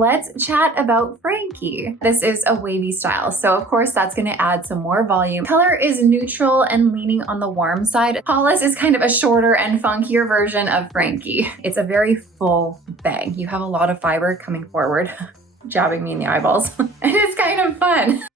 let's chat about Frankie. This is a wavy style, so of course that's gonna add some more volume. Color is neutral and leaning on the warm side. Hollis is kind of a shorter and funkier version of Frankie. It's a very full bang. You have a lot of fiber coming forward, jabbing me in the eyeballs. And it's kind of fun.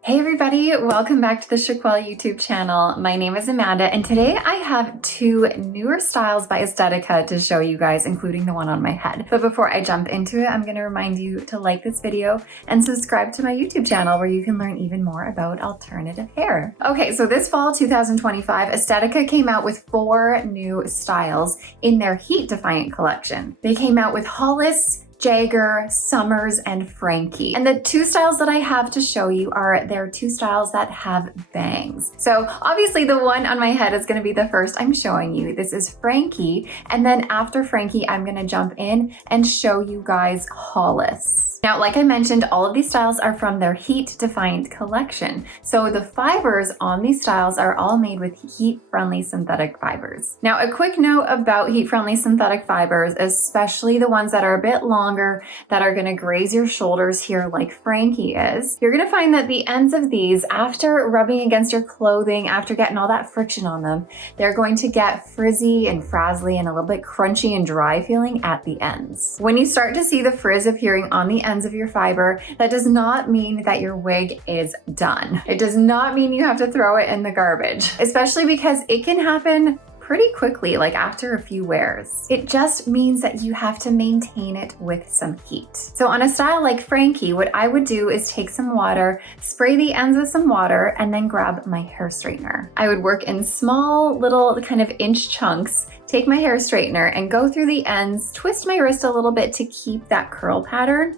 Hey everybody, welcome back to the Chiquel YouTube channel. My name is Amanda and today I have two newer styles by Estetica to show you guys, including the one on my head. But before I jump into it, I'm going to remind you to like this video and subscribe to my YouTube channel where you can learn even more about alternative hair. Okay, so this fall 2025, Estetica came out with 4 new styles in their Heat Defiant collection. They came out with Hollis, Jagger, Summers, and Frankie. And the 2 styles that I have to show you are their 2 styles that have bangs. So obviously the one on my head is gonna be the first I'm showing you. This is Frankie. And then after Frankie, I'm gonna jump in and show you guys Hollis. Now, like I mentioned, all of these styles are from their Heat Defiant collection. So the fibers on these styles are all made with heat-friendly synthetic fibers. Now, a quick note about heat-friendly synthetic fibers, especially the ones that are a bit longer, that are gonna graze your shoulders here like Frankie is. You're gonna find that the ends of these, after rubbing against your clothing, after getting all that friction on them, they're going to get frizzy and frazzly and a little bit crunchy and dry feeling at the ends. When you start to see the frizz appearing on the ends of your fiber, that does not mean that your wig is done. It does not mean you have to throw it in the garbage, especially because it can happen pretty quickly, like after a few wears. It just means that you have to maintain it with some heat. So on a style like Frankie, what I would do is take some water, spray the ends with some water, and then grab my hair straightener. I would work in small little kind of inch chunks, take my hair straightener and go through the ends, twist my wrist a little bit to keep that curl pattern,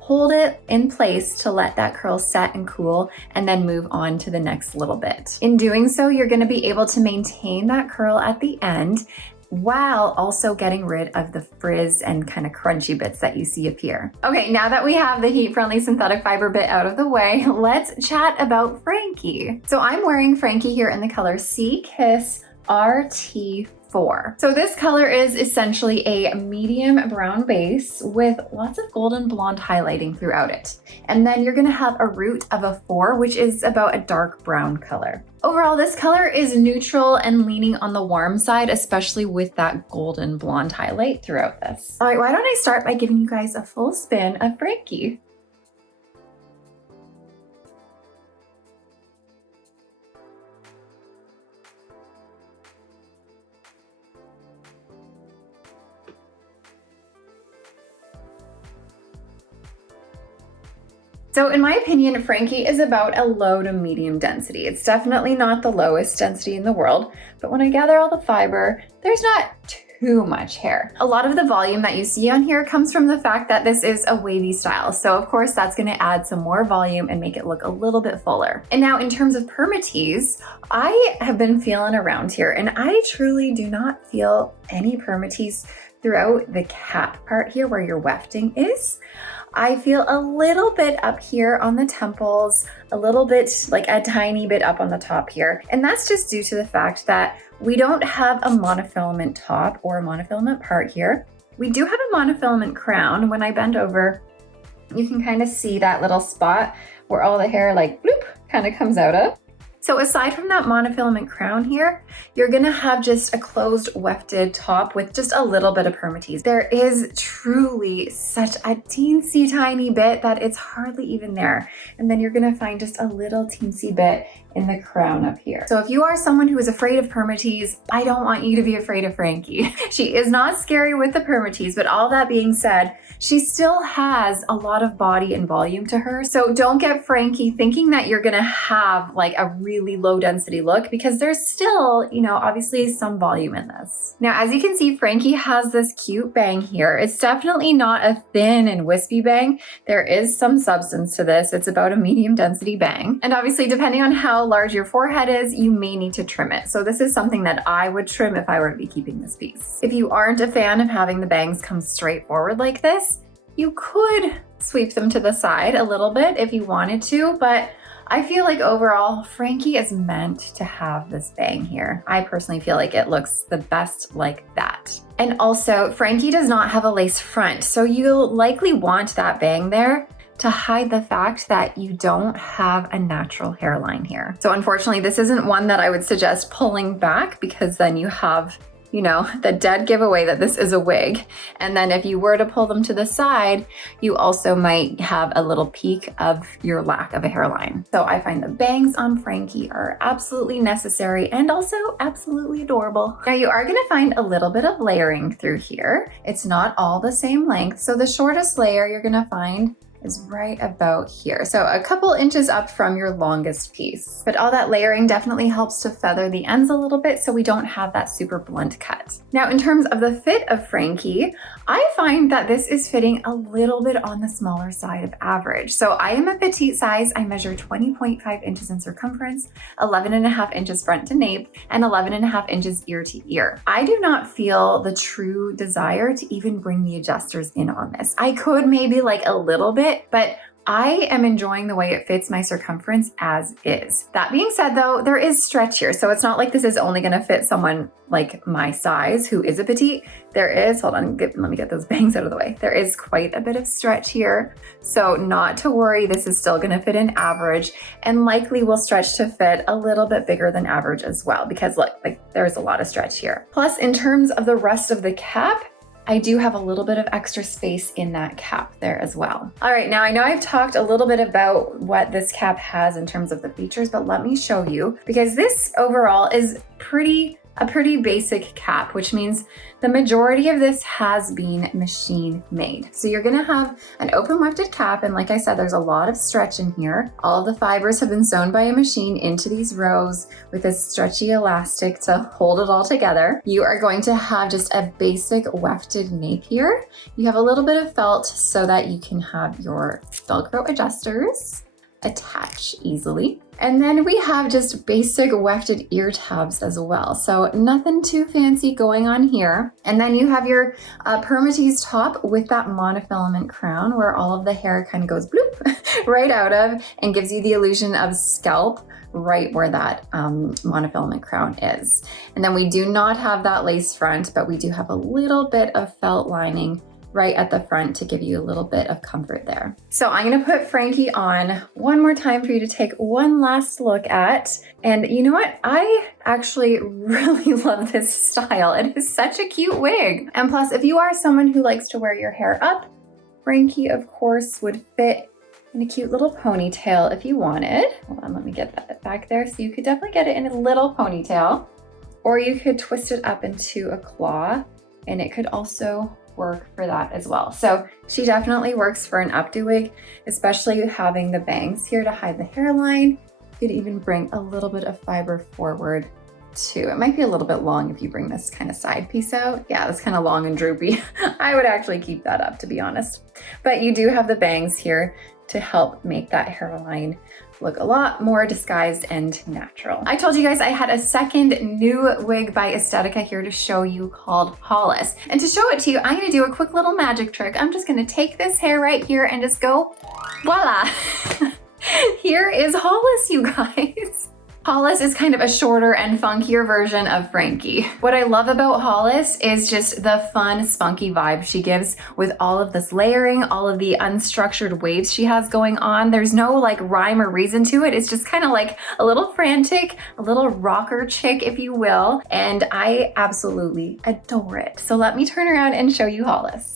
hold it in place to let that curl set and cool, and then move on to the next little bit. In doing so, you're gonna be able to maintain that curl at the end while also getting rid of the frizz and kind of crunchy bits that you see appear. Okay, now that we have the heat-friendly synthetic fiber bit out of the way, let's chat about Frankie. So I'm wearing Frankie here in the color Sea Kiss RT4. So this color is essentially a medium brown base with lots of golden blonde highlighting throughout it. And then you're gonna have a root of a 4, which is about a dark brown color. Overall, this color is neutral and leaning on the warm side, especially with that golden blonde highlight throughout this. All right, why don't I start by giving you guys a full spin of Frankie? So in my opinion, Frankie is about a low to medium density. It's definitely not the lowest density in the world, but when I gather all the fiber, there's not too much hair. A lot of the volume that you see on here comes from the fact that this is a wavy style. So of course that's gonna add some more volume and make it look a little bit fuller. And now in terms of permatease, I have been feeling around here and I truly do not feel any permatease throughout the cap part here where your wefting is. I feel a little bit up here on the temples, a little bit, like a tiny bit up on the top here. And that's just due to the fact that we don't have a monofilament top or a monofilament part here. We do have a monofilament crown. When I bend over, you can kind of see that little spot where all the hair like bloop kind of comes out of. So aside from that monofilament crown here, you're gonna have just a closed wefted top with just a little bit of permatease. There is truly such a teensy tiny bit that it's hardly even there. And then you're gonna find just a little teensy bit in the crown up here. So if you are someone who is afraid of permatease, I don't want you to be afraid of Frankie. She is not scary with the permatease, but all that being said, she still has a lot of body and volume to her. So don't get Frankie thinking that you're gonna have like a really low density look, because there's still, you know, obviously some volume in this. Now, as you can see, Frankie has this cute bang here. It's definitely not a thin and wispy bang. There is some substance to this. It's about a medium density bang. And obviously, depending on how large your forehead is, you may need to trim it. So this is something that I would trim if I were to be keeping this piece. If you aren't a fan of having the bangs come straight forward like this, you could sweep them to the side a little bit if you wanted to, but I feel like overall, Frankie is meant to have this bang here. I personally feel like it looks the best like that. And also, Frankie does not have a lace front, so you'll likely want that bang there to hide the fact that you don't have a natural hairline here. So unfortunately, this isn't one that I would suggest pulling back, because then you have, you know, the dead giveaway that this is a wig. And then if you were to pull them to the side, you also might have a little peek of your lack of a hairline. So I find the bangs on Frankie are absolutely necessary and also absolutely adorable. Now you are gonna find a little bit of layering through here. It's not all the same length. So the shortest layer you're gonna find is right about here. So a couple inches up from your longest piece. But all that layering definitely helps to feather the ends a little bit so we don't have that super blunt cut. Now, in terms of the fit of Frankie, I find that this is fitting a little bit on the smaller side of average. So I am a petite size. I measure 20.5 inches in circumference, 11.5 inches front to nape, and 11.5 inches ear to ear. I do not feel the true desire to even bring the adjusters in on this. I could maybe like a little bit, but I am enjoying the way it fits my circumference as is. That being said though, there is stretch here. So it's not like this is only gonna fit someone like my size who is a petite. There is, hold on, let me get those bangs out of the way. There is quite a bit of stretch here. So not to worry, this is still gonna fit in average and likely will stretch to fit a little bit bigger than average as well, because look, like there's a lot of stretch here. Plus in terms of the rest of the cap, I do have a little bit of extra space in that cap there as well. All right, now I know I've talked a little bit about what this cap has in terms of the features, but let me show you, because this overall is a pretty basic cap, which means the majority of this has been machine made. So you're gonna have an open wefted cap, and like I said, there's a lot of stretch in here. All of the fibers have been sewn by a machine into these rows with this stretchy elastic to hold it all together. You are going to have just a basic wefted nape here. You have a little bit of felt so that you can have your Velcro adjusters attach easily. And then we have just basic wefted ear tabs as well. So nothing too fancy going on here. And then you have your permatease top with that monofilament crown where all of the hair kind of goes bloop right out of and gives you the illusion of scalp right where that monofilament crown is. And then we do not have that lace front, but we do have a little bit of felt lining right at the front to give you a little bit of comfort there. So I'm gonna put Frankie on one more time for you to take one last look at. And you know what? I actually really love this style. It is such a cute wig. And plus, if you are someone who likes to wear your hair up, Frankie, of course, would fit in a cute little ponytail if you wanted. Hold on, let me get that back there. So you could definitely get it in a little ponytail, or you could twist it up into a claw, and it could also work for that as well. So she definitely works for an updo wig, especially having the bangs here to hide the hairline. You could even bring a little bit of fiber forward too. It might be a little bit long if you bring this kind of side piece out. Yeah, that's kind of long and droopy. I would actually keep that up, to be honest. But you do have the bangs here to help make that hairline look a lot more disguised and natural. I told you guys I had a second new wig by Estetica here to show you called Hollis. And to show it to you, I'm gonna do a quick little magic trick. I'm just gonna take this hair right here and just go, voila. Here is Hollis, you guys. Hollis is kind of a shorter and funkier version of Frankie. What I love about Hollis is just the fun, spunky vibe she gives with all of this layering, all of the unstructured waves she has going on. There's no like rhyme or reason to it. It's just kind of like a little frantic, a little rocker chick, if you will. And I absolutely adore it. So let me turn around and show you Hollis.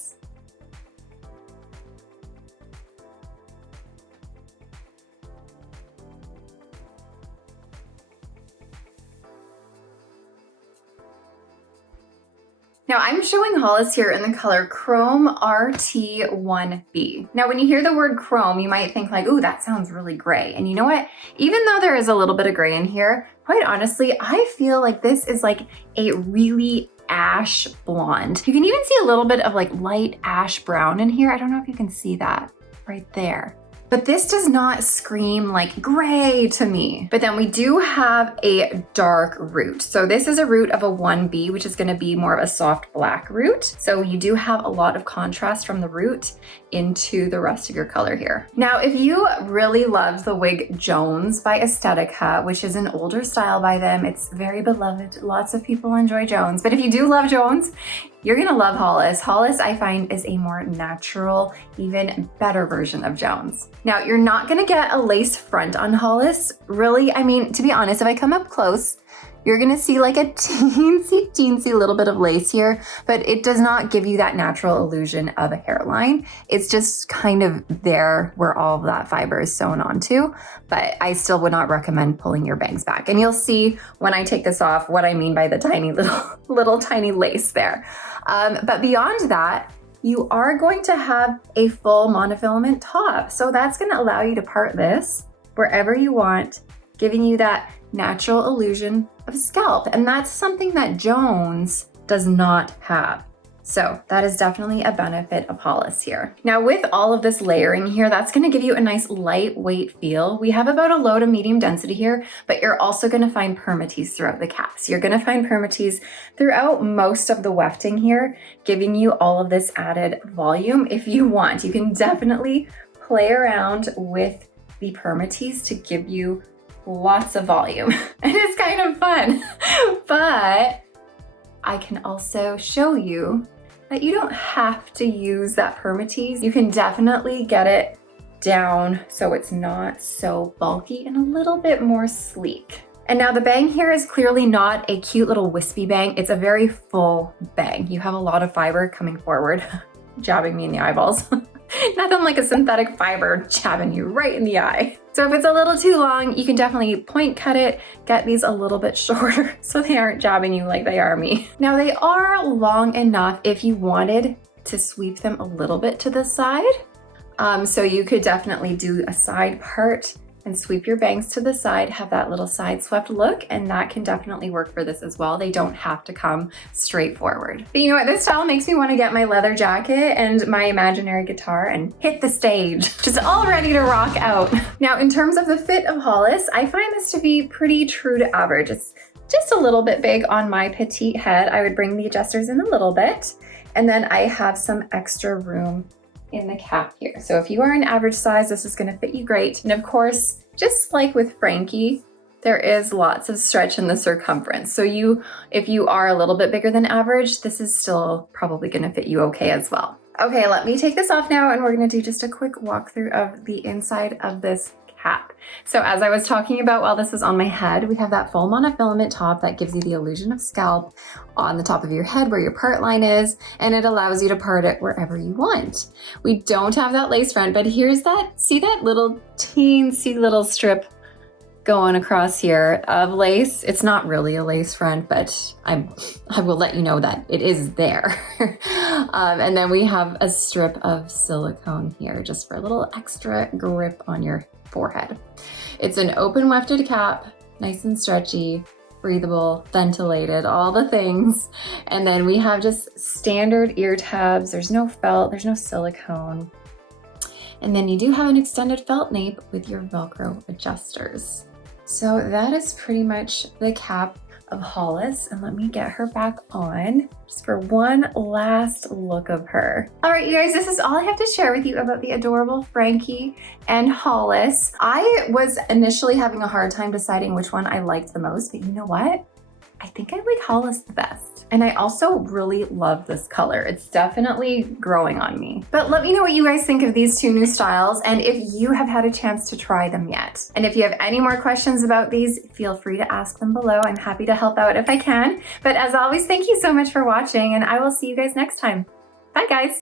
Now I'm showing Hollis here in the color Chrome RT1B. Now when you hear the word chrome, you might think like, ooh, that sounds really gray. And you know what? Even though there is a little bit of gray in here, quite honestly, I feel like this is like a really ash blonde. You can even see a little bit of like light ash brown in here. I don't know if you can see that right there. but this does not scream like gray to me. But then we do have a dark root. So this is a root of a 1B, which is gonna be more of a soft black root. So you do have a lot of contrast from the root into the rest of your color here. Now, if you really love the wig Jones by Estetica, which is an older style by them, it's very beloved. Lots of people enjoy Jones, but if you do love Jones, you're gonna love Hollis. Hollis, I find, is a more natural, even better version of Jones. Now, you're not gonna get a lace front on Hollis. Really, I mean, to be honest, if I come up close, you're gonna see like a teensy little bit of lace here, but it does not give you that natural illusion of a hairline. It's just kind of there where all of that fiber is sewn onto, but I still would not recommend pulling your bangs back. And you'll see when I take this off what I mean by the tiny little tiny lace there. But beyond that, you are going to have a full monofilament top. So that's gonna allow you to part this wherever you want, giving you that natural illusion of scalp. And that's something that Jones does not have. So that is definitely a benefit of Hollis here. Now with all of this layering here, that's gonna give you a nice lightweight feel. We have about a low to medium density here, but you're also gonna find permatease throughout the caps. You're gonna find permatease throughout most of the wefting here, giving you all of this added volume. If you want, you can definitely play around with the permatease to give you lots of volume. And it's kind of fun, but I can also show you that you don't have to use that permatease. You can definitely get it down so it's not so bulky and a little bit more sleek. And now the bang here is clearly not a cute little wispy bang. It's a very full bang. You have a lot of fiber coming forward, jabbing me in the eyeballs. Nothing like a synthetic fiber jabbing you right in the eye. So if it's a little too long, you can definitely point cut it, get these a little bit shorter so they aren't jabbing you like they are me. Now they are long enough if you wanted to sweep them a little bit to the side. So you could definitely do a side part and sweep your bangs to the side, have that little side swept look, and that can definitely work for this as well. They don't have to come straight forward. But you know what, this style makes me want to get my leather jacket and my imaginary guitar and hit the stage, just all ready to rock out. Now, in terms of the fit of Hollis, I find this to be pretty true to average. It's just a little bit big on my petite head. I would bring the adjusters in a little bit, and then I have some extra room in the cap here. So if you are an average size, this is gonna fit you great. And of course, just like with Frankie, there is lots of stretch in the circumference. So if you are a little bit bigger than average, this is still probably gonna fit you okay as well. Okay, let me take this off now and we're gonna do just a quick walkthrough of the inside of this cap. So as I was talking about while this was on my head, we have that full monofilament top that gives you the illusion of scalp on the top of your head where your part line is, and it allows you to part it wherever you want. We don't have that lace front, but here's that, see that little teensy little strip going across here of lace. It's not really a lace front, but I will let you know that it is there. And then we have a strip of silicone here just for a little extra grip on your forehead. It's an open wefted cap, nice and stretchy, breathable, ventilated, all the things. And then we have just standard ear tabs. There's no felt, there's no silicone. And then you do have an extended felt nape with your Velcro adjusters. So that is pretty much the cap of Hollis, and let me get her back on just for one last look of her. All right, you guys, this is all I have to share with you about the adorable Frankie and Hollis. I was initially having a hard time deciding which one I liked the most, but you know what? I think I like Hollis the best. And I also really love this color. It's definitely growing on me. But let me know what you guys think of these two new styles and if you have had a chance to try them yet. And if you have any more questions about these, feel free to ask them below. I'm happy to help out if I can. But as always, thank you so much for watching, and I will see you guys next time. Bye, guys.